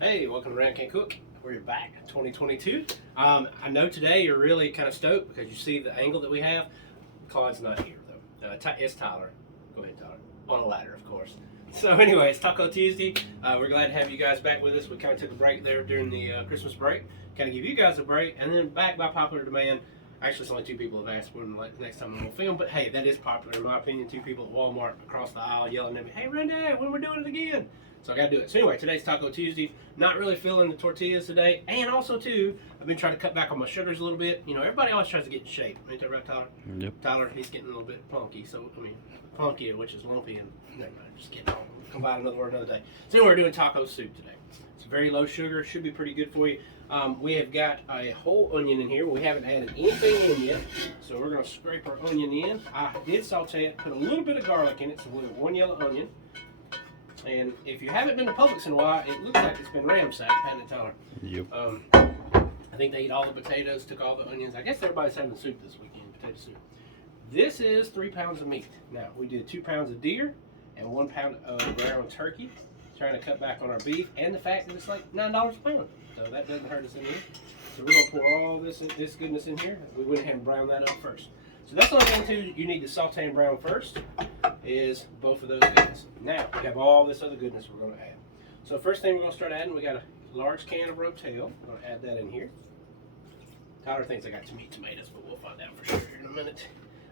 Hey, welcome to Rancancook. We're back, 2022. I know today you're really kind of stoked because you see the angle that we have. Claude's not here though. It's Tyler. Go ahead, Tyler. On a ladder, of course. So anyway, it's Taco Tuesday. We're glad to have you guys back with us. We kind of took a break there during the Christmas break. Kind of give you guys a break, and then back by popular demand. Actually, it's only 2 people have asked when the next time we'll film, but hey, that is popular in my opinion. 2 people at Walmart across the aisle yelling at me, "Hey, Randy, when we're doing it again?" So I gotta do it. So anyway, today's Taco Tuesday. Not really feeling the tortillas today, and also too, I've been trying to cut back on my sugars a little bit. You know, everybody always tries to get in shape. Ain't that right, Tyler? Yep. Tyler, he's getting a little bit plunky. So I mean, plunky, which is lumpy, and never mind. Just kidding. I'll combine another word another day. So anyway, we're doing taco soup today. It's very low sugar. Should be pretty good for you. We have got a whole onion in here. We haven't added anything in yet, so we're going to scrape our onion in. I did saute it, put a little bit of garlic in it, so we have 1 yellow onion. And if you haven't been to Publix in a while, it looks like it's been ransacked, hasn't it, Tyler? Yep. I think they ate all the potatoes, took all the onions. I guess everybody's having soup this weekend, potato soup. This is 3 pounds of meat. Now, we did 2 pounds of deer and 1 pound of ground turkey. Trying to cut back on our beef, and the fact that it's like $9 a pound. So that doesn't hurt us any. So we're gonna pour all this goodness in here. We went ahead and browned that up first. So that's the only thing too you need to saute and brown first is both of those goodness. Now we have all this other goodness we're gonna add. So first thing we're gonna start adding, we got a large can of Rotel. We're gonna add that in here. Tyler thinks I got too many tomatoes, but we'll find out for sure here in a minute.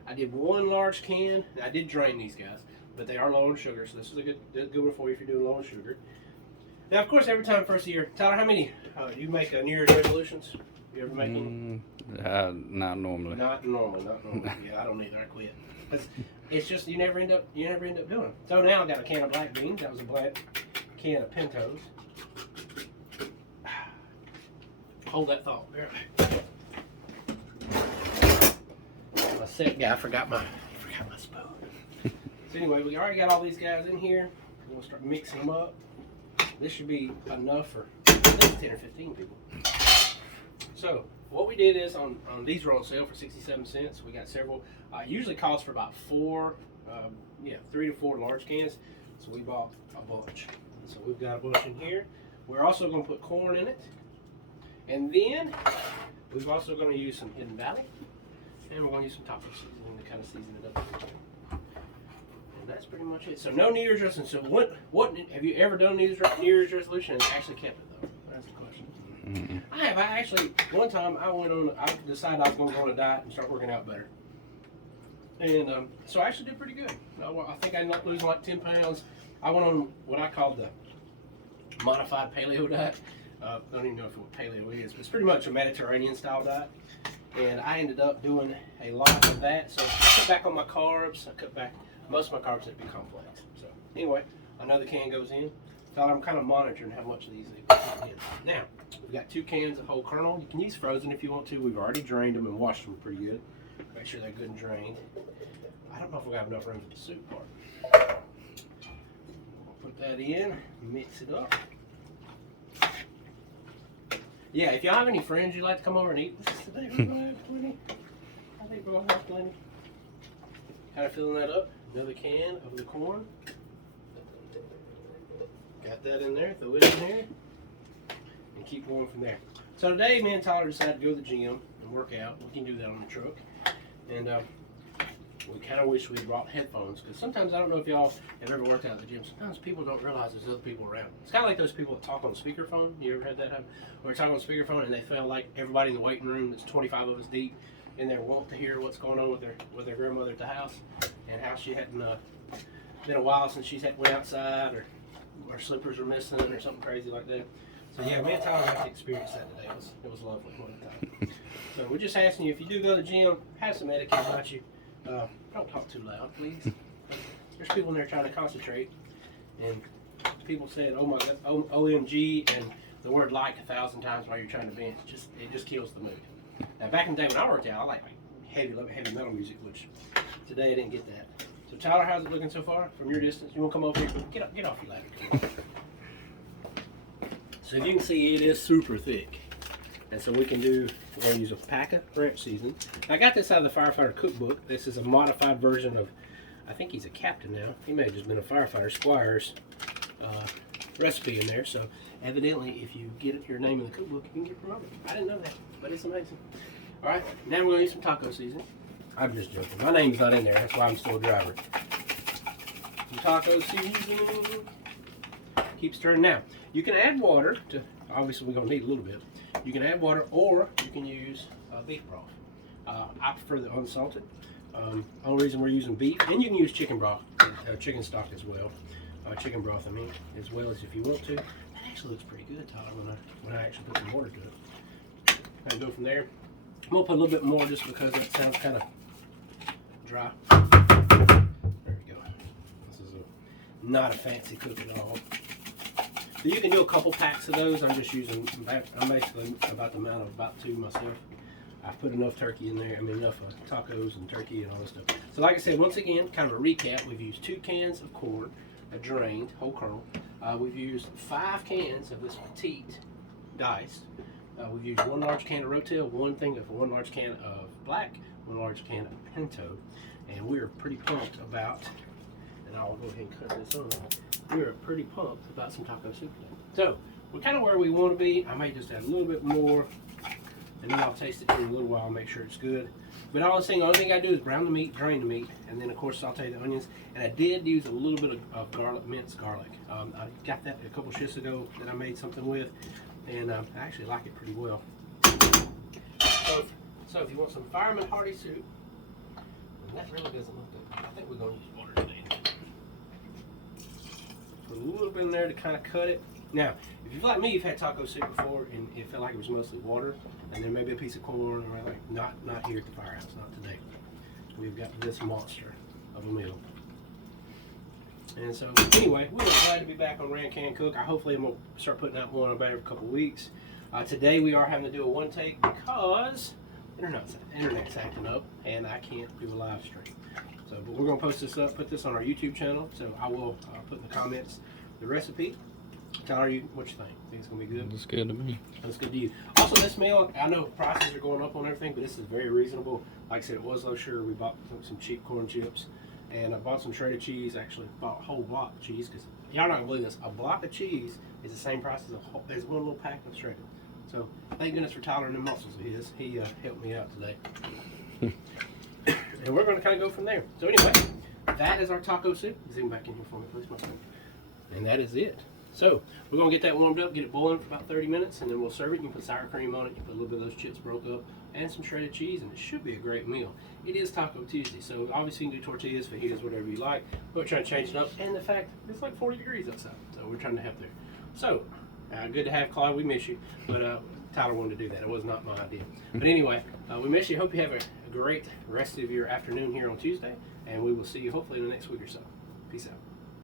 I did 1 large can. I did drain these guys, but they are low in sugar, so this is a good one for you if you're doing low in sugar. Now, of course, every time first of the year, Tyler, how many you make New Year's resolutions? You ever make any? Not normally. Not normally. Yeah, I don't either. I quit. It's just you never end up doing them. So now I got a can of black beans. That was a black can of pintos. Hold that thought. My set guy forgot my spoon. So anyway, we already got all these guys in here. We'll start mixing them up. This should be enough for at least 10 or 15 people. So what we did is on these are on sale for 67 cents. We got several. Usually costs for about 3 to 4 large cans. So we bought a bunch. So we've got a bunch in here. We're also going to put corn in it, and then we're also going to use some Hidden Valley, and we're going to use some taco seasoning to kind of season it up. That's pretty much it. So no New Year's resolution. So what have you ever done New Year's resolution and actually kept it though? That's the question. Mm-hmm. I have. I actually one time I decided I was going to go on a diet and start working out better. And so I actually did pretty good. I think I ended up losing like 10 pounds. I went on what I call the modified paleo diet. I don't even know what paleo is, but it's pretty much a Mediterranean style diet. And I ended up doing a lot of that. So I cut back on my carbs. I cut back. Most of my carbs have to be complex. So anyway, another can goes in. So I'm kind of monitoring how much of these they put in. Now, we've got 2 cans of whole kernel. You can use frozen if you want to. We've already drained them and washed them pretty good. Make sure they're good and drained. I don't know if we're going to have enough room for the soup part. We'll put that in, mix it up. Yeah, if y'all have any friends you'd like to come over and eat with us today, we're going to have plenty. I think we're going to have plenty. Kind of filling that up. Another can of the corn. Got that in there, throw it in there, and keep going from there. So today, me and Tyler decided to go to the gym and work out. We can do that on the truck. And we kind of wish we had brought headphones, because sometimes, I don't know if y'all have ever worked out at the gym, sometimes people don't realize there's other people around. It's kind of like those people that talk on speakerphone. You ever had that happen? Where they're talking on speakerphone and they feel like everybody in the waiting room that's 25 of us deep, and they want to hear what's going on with their grandmother at the house, and how she hadn't been a while since she's went outside, or her slippers were missing, or something crazy like that. So yeah, me and Tyler got to experience that today. It was lovely. So we're just asking you, if you do go to the gym, have some etiquette about you. Don't talk too loud, please. There's people in there trying to concentrate, and people said, "Oh my God, OMG," and the word "like" 1,000 times while you're trying to bench. It just kills the mood. Now, back in the day when I worked out, I like heavy metal music, which today I didn't get that. So Tyler, how's it looking so far from your distance? You want to come over here? Get off your ladder. So you can see it is super thick. And so we're going to use a pack of ranch seasoning. I got this out of the Firefighter cookbook. This is a modified version of, I think he's a captain now. He may have just been a firefighter, Squire's recipe in there. So evidently, if you get your name in the cookbook, you can get promoted. I didn't know that, but it's amazing. All right, now we're gonna use some taco seasoning. I'm just joking. My name's not in there. That's why I'm still a driver. Some taco seasoning. Keep stirring. Now, you can add water to. Obviously, we're gonna need a little bit. You can add water, or you can use beef broth. I prefer the unsalted. Only reason we're using beef, and you can use chicken broth, chicken stock as well. Chicken broth, I mean, as well as if you want to. That actually looks pretty good, Tyler, when I actually put some water to it. I'll go from there. I'm gonna put a little bit more just because that sounds kind of dry. There we go. This is not a fancy cook at all. So you can do a couple packs of those. I'm basically about the amount of about 2 myself. I've put enough turkey in there. I mean, enough tacos and turkey and all this stuff. So like I said, once again, kind of a recap, we've used 2 cans of corn, a drained whole kernel. We've used 5 cans of this petite diced. We've used 1 large can of Rotel, 1 large can of black, 1 large can of pinto. And we're pretty pumped about, and I'll go ahead and cut this on. We're pretty pumped about some taco soup today. So we're kind of where we want to be. I may just add a little bit more, and then I'll taste it in a little while and make sure it's good. But the only thing I do is brown the meat, drain the meat, and then of course saute the onions. And I did use a little bit of garlic, minced garlic. I got that a couple shifts ago that I made something with, and I actually like it pretty well. So if you want some fireman hearty soup, and that really doesn't look good. I think we're going to use water today. Put a little bit in there to kind of cut it. Now, if you're like me, you've had taco soup before and it felt like it was mostly water, and then maybe a piece of corn, or like not here at the firehouse, not today. We've got this monster of a meal. And so, anyway, we're glad to be back on Rancancook. Hopefully I'm going to start putting out one about every couple of weeks. Today we are having to do a one take because internet's acting up and I can't do a live stream. So, but we're going to post this up, put this on our YouTube channel. So I will put in the comments the recipe. Tyler, what you think? Think it's going to be good? It's good to me. That's good to you. Also, this meal, I know prices are going up on everything, but this is very reasonable. Like I said, it was low sugar. We bought some cheap corn chips, and I bought some shredded cheese. Actually, bought a whole block of cheese because y'all not gonna believe this. A block of cheese is the same price as one little pack of shredded. So thank goodness for Tyler and the muscles of his. He helped me out today. And we're going to kind of go from there. So anyway, that is our taco soup. Zoom back in here for me, please, my friend. And that is it. So we're going to get that warmed up, get it boiling for about 30 minutes, and then we'll serve it. You can put sour cream on it. You put a little bit of those chips broke up, and some shredded cheese, and it should be a great meal. It is Taco Tuesday, so obviously you can do tortillas, fajitas, whatever you like. But we're trying to change it up, and the fact it's like 40 degrees outside, so we're trying to help there. So good to have Claude. We miss you, but Tyler wanted to do that. It was not my idea. But anyway, we miss you. Hope you have a great rest of your afternoon here on Tuesday, and we will see you hopefully in the next week or so. Peace out.